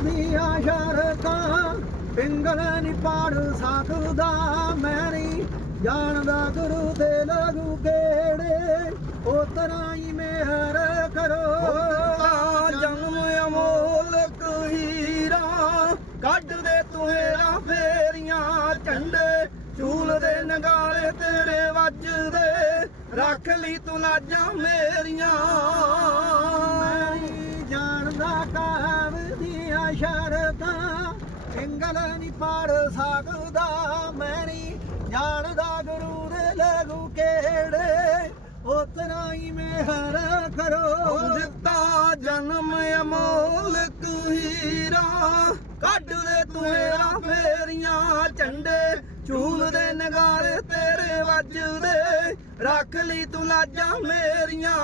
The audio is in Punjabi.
ਦੀਆਂ ਸ਼ਰਤਾਂ? ਪਿੰਗਲ ਨੀ ਪਾੜ ਸਕਦਾ ਮੈਂ ਨਹੀਂ ਜਾਣਦਾ ਗੁਰੂ ਦੇ ਲਾਗੂ ਕਿਹੜੇ? ਉਹ ਤਰ੍ਹਾਂ ਹੀ ਕਰੋ। ਜਨਮ ਅਮੋਲਕ ਹੀਰਾ। ਕੱਢ ਦੇ ਤੂੰ ਫੇਰੀਆਂ ਝੰਡੇ। ਚੂਲ ਦੇ ਨਗਾਲੇ ਤੇਰੇ ਵੱਜਦੇ। ਰੱਖ ਲਈ ਤੂੰ ਲਾਜਾਂ ਮੇਰੀਆਂ। ਜਾਣਦਾ ਦੀਆਂ ਸ਼ਰਤਾਂ, ਸਿੰਗਲ ਨਹੀਂ ਪਾੜ ਸਕਦਾ, ਮੈਂ ਨਹੀਂ ਜਾਣਦਾ ਗੁਰੂ ਦੇ ਲਗੂ ਕਿਹੜੇ ਉਤਰਾ ਹੀ ਮਿਹਰ ਕਰੋ। ਦਿੱਤਾ ਜਨਮ ਅਮੋਲਕ ਹੀਰਾ, ਕੱਢ ਦੇ ਤੂੰ ਹੇਰਾ ਫੇਰੀਆਂ, ਝੰਡੇ ਚੂਲ ਦੇ ਨਗਾਰੇ ਤੇਰੇ ਵੱਜਦੇ, ਰੱਖ ਲਈ ਤੂੰ ਲਾਜਾਂ ਮੇਰੀਆਂ।